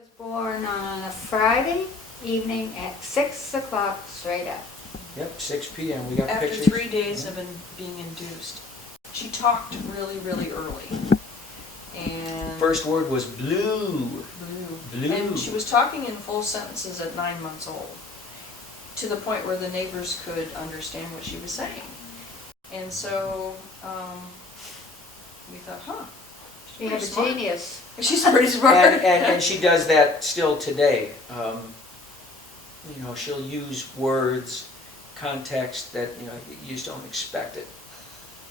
Was born on a Friday evening at 6 o'clock straight up. Yep, 6 p.m. We got After pictures. 3 days of being induced. She talked really, really early. And First word was blue. Blue. And she was talking in full sentences at 9 months old, to the point where the neighbors could understand what she was saying. And so we thought, She had a genius. She's pretty smart. And she does that still today. You know, she'll use words, context that, you know, you just don't expect it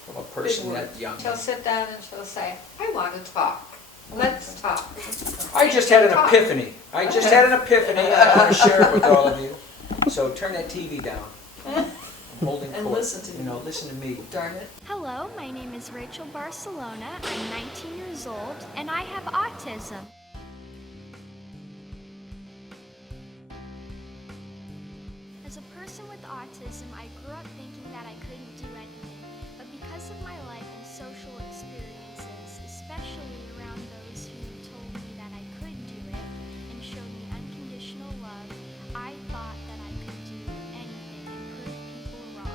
from a person that young. She'll sit down and she'll say, I want to talk. Let's talk. I just had an epiphany. I I want to share it with all of you. So turn that TV down. I'm holding And court. listen to you know, listen to me. Darn it. Hello, my name is Rachel Barcellona. I'm 19 years old and I have autism. As a person with autism, I grew up thinking that I couldn't do anything, but because of my life and social experiences, especially around those who told me that I could do it and showed me unconditional love, I thought that I could do anything and prove people wrong.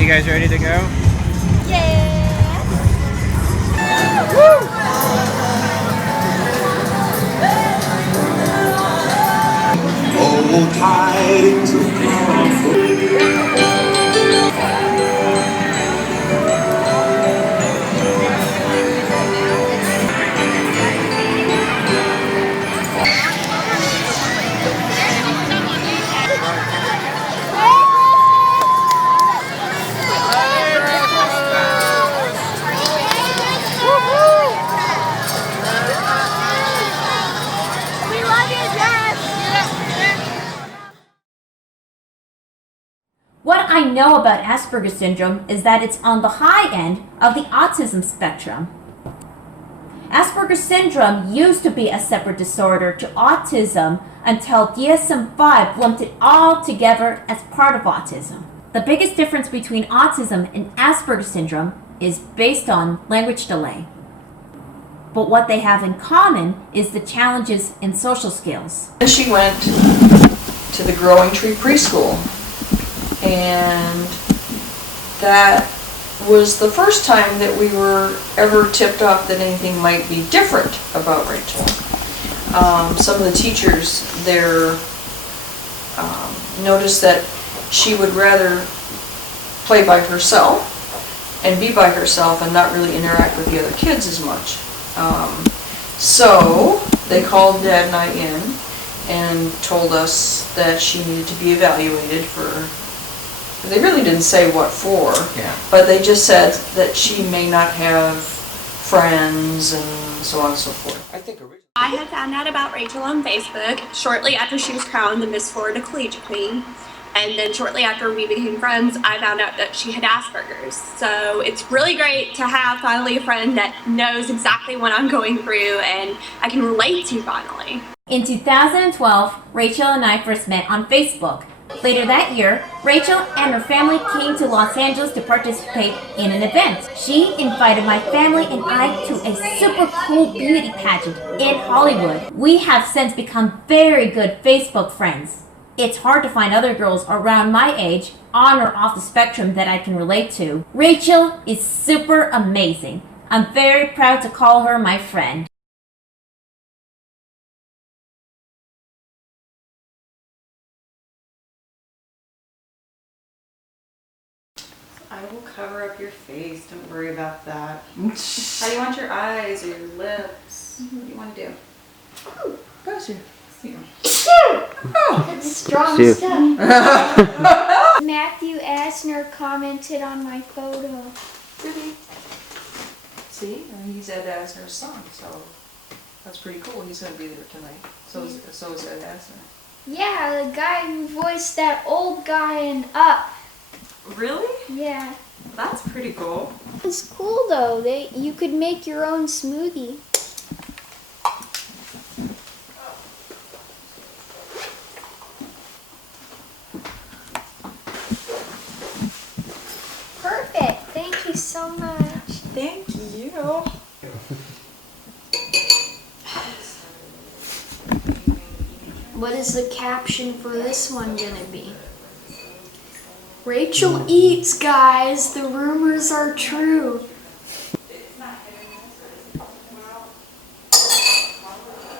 You guys ready to go? Oh, tidings of What I know about Asperger Syndrome is that it's on the high end of the autism spectrum. Asperger Syndrome used to be a separate disorder to autism until DSM-5 lumped it all together as part of autism. The biggest difference between autism and Asperger Syndrome is based on language delay. But what they have in common is the challenges in social skills. And she went to the Growing Tree Preschool. And that was the first time that we were ever tipped off that anything might be different about Rachel. Some of the teachers there noticed that she would rather play by herself and be by herself and not really interact with the other kids as much. So they called Dad and I in and told us that she needed to be evaluated for They really didn't say what for, Yeah. but they just said that she may not have friends and so on and so forth. I think originally. I had found out about Rachel on Facebook shortly after she was crowned the Miss Florida Collegiate Queen. And then shortly after we became friends, I found out that she had Asperger's. So it's really great to have finally a friend that knows exactly what I'm going through and I can relate to finally. In 2012, Rachel and I first met on Facebook. Later that year, Rachel and her family came to Los Angeles to participate in an event. She invited my family and I to a super cool beauty pageant in Hollywood. We have since become very good Facebook friends. It's hard to find other girls around my age, on or off the spectrum, that I can relate to. Rachel is super amazing. I'm very proud to call her my friend. I will cover up your face. Don't worry about that. How do you want your eyes or your lips? What do you want to do? Bless you. That's strong Shoot. stuff. Matthew Asner commented on my photo. Really? See, and he's Ed Asner's son, so that's pretty cool. He's going to be there tonight. So is Ed Asner. Yeah, the guy who voiced that old guy in Up. Really? Yeah. That's pretty cool. It's cool though. You could make your own smoothie. Perfect. Thank you so much. Thank you. What is the caption for this one gonna be? Rachel eats, guys. The rumors are true.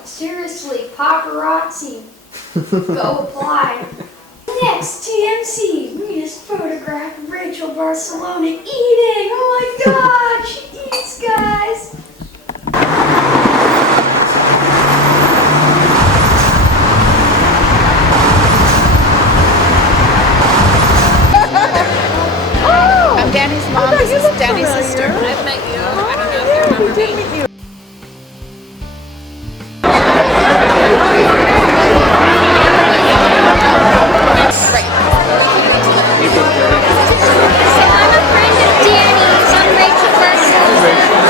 Seriously, paparazzi. Go apply. Next, TMC. We just photographed Rachel Barcellona eating. Oh my god, she eats, guys. I'm Dani's mom. This is Dani's sister. I've met you. I don't know if you remember me. So I'm a friend of Dani's. I'm Rachel Barcellona.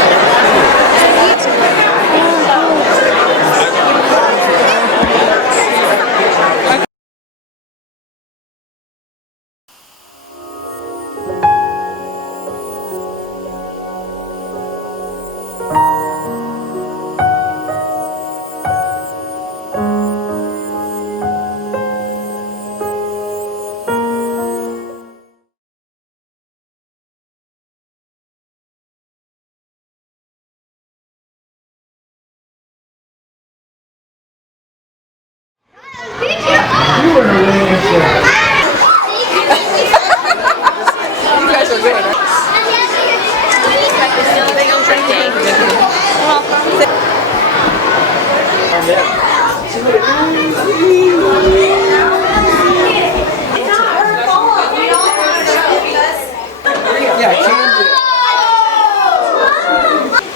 Yeah, Kansas.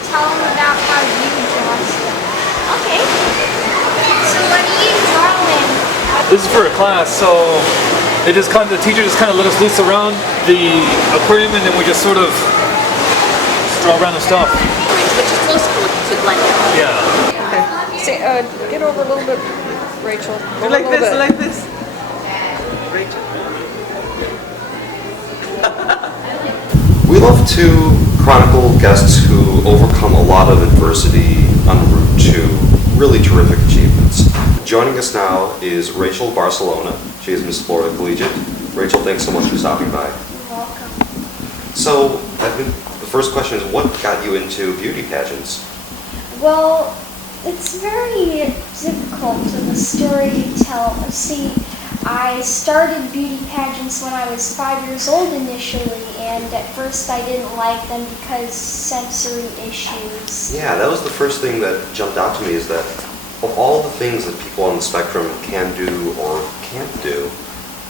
Tell them about how you draw stuff. Okay. So what are you drawing? This is for a class, so the teacher just kind of let us loose around the aquarium, and then we just sort of draw random stuff. Which is close to Glendale. Yeah. Okay. Say, get over a little bit, Rachel. Over Like a little this, bit. like this. Rachel. We love to chronicle guests who overcome a lot of adversity en route to really terrific achievements. Joining us now is Rachel Barcellona. She is Miss Florida Collegiate. Rachel, thanks so much for stopping by. You're welcome. So, the first question is, what got you into beauty pageants? Well, it's very difficult of a story to tell. See, I started beauty pageants when I was 5 years old initially, and at first I didn't like them because sensory issues. Yeah, that was the first thing that jumped out to me, is that of all the things that people on the spectrum can do or can't do,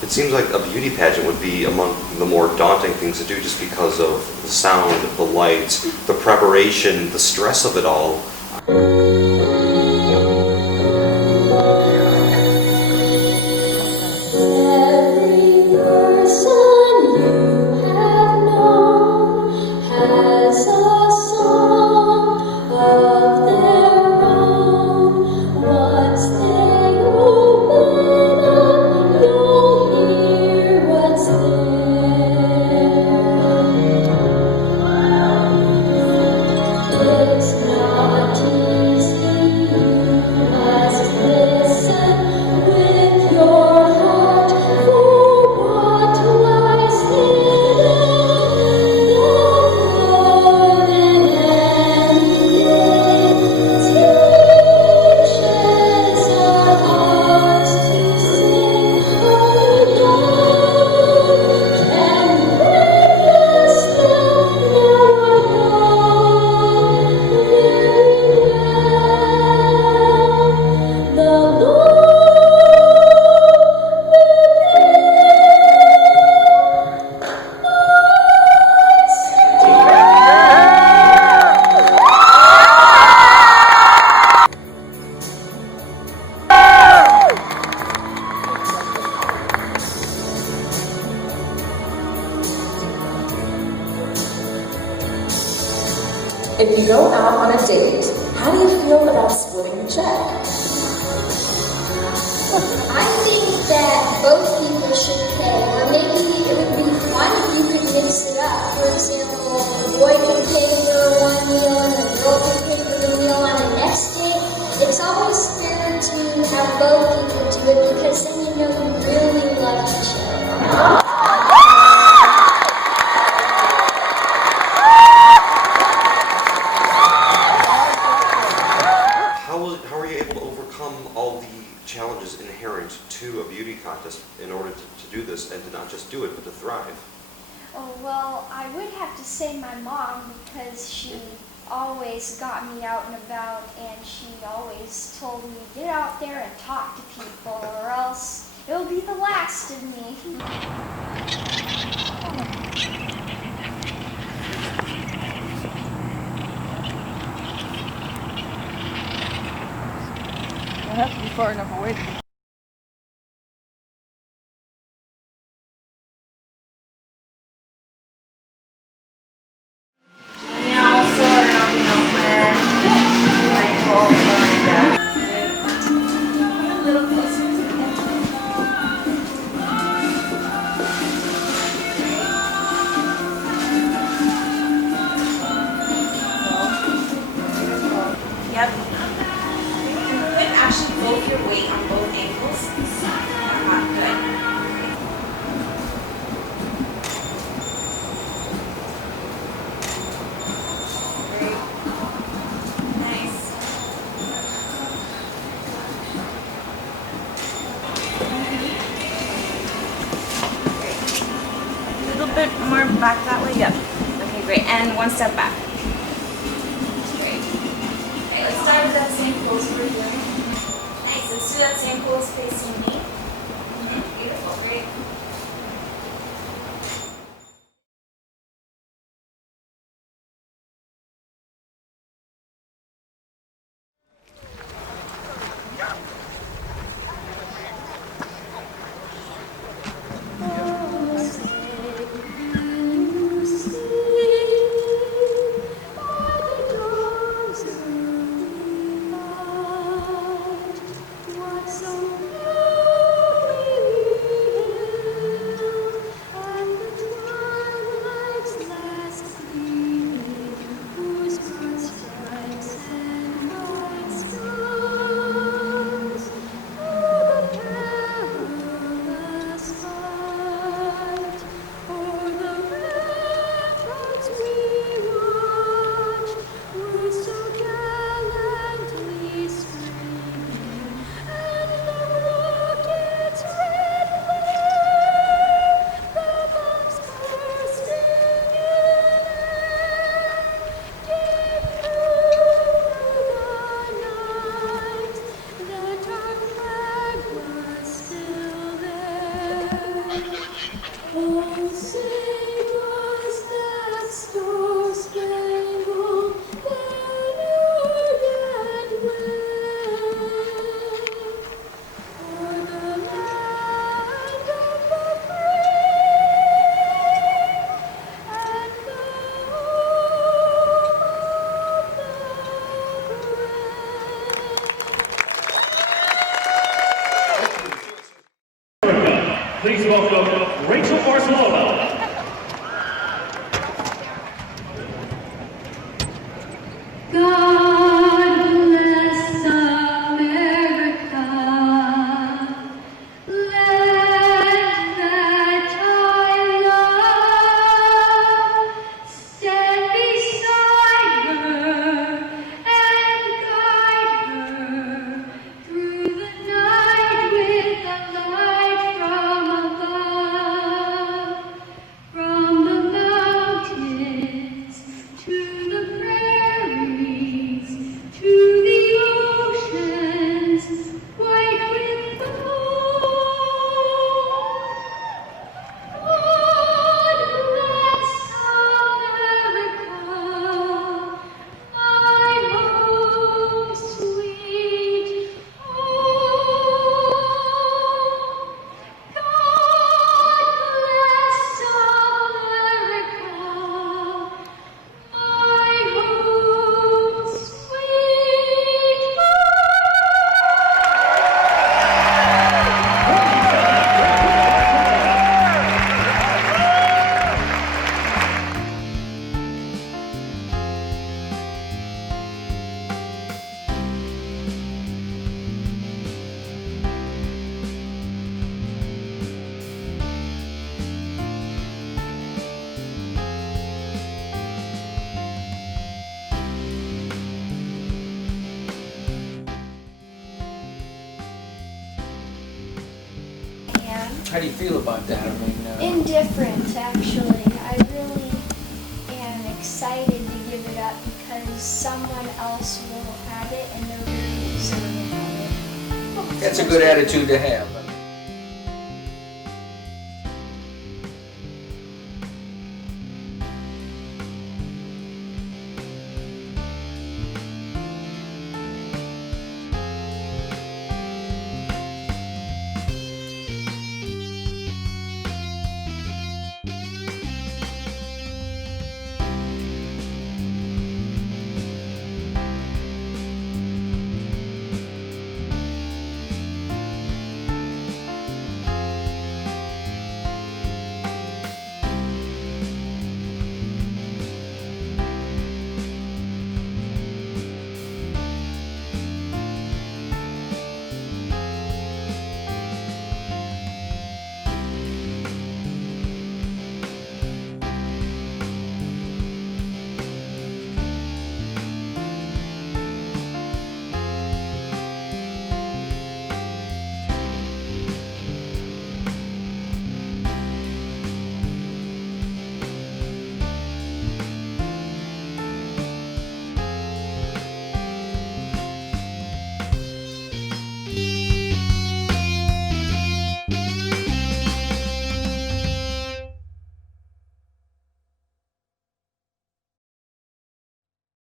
It seems like a beauty pageant would be among the more daunting things to do just because of the sound, the lights, the preparation, the stress of it all. If you go out on a date, how do you feel about splitting the check? I think that both people should pay, or maybe it would be fun if you could mix it up. For example, the boy can pay the girl one meal and the girl can pay for the meal on the next date. It's always fair to have both people do it because then you know you really love each other. How are you able to overcome all the challenges inherent to a beauty contest in order to do this and to not just do it but to thrive? Oh, well, I would have to say my mom because she always got me out and about and she always told me, get out there and talk to people or else it'll be the last of me. I have to be far enough away to be. Yep. You could actually both your weight on both ankles. Good. Great. Nice. Great. A little bit more back that way. Yep. Okay, great. And one step back. Let's start with that same pose we're doing. Nice, let's do that same pose facing me. Beautiful, great. So please welcome Rachel Barcellona. God bless America, land that I love. Stand beside her and guide her through the night with the light from above. From the mountains to the prairies, to the oceans, white with the moon. God bless America, my home sweet home. God bless America, my home sweet How do you feel about that? I mean, Indifferent, actually. I really am excited to give it up because someone else will have it and they're very deserving of it. that's a good attitude to have.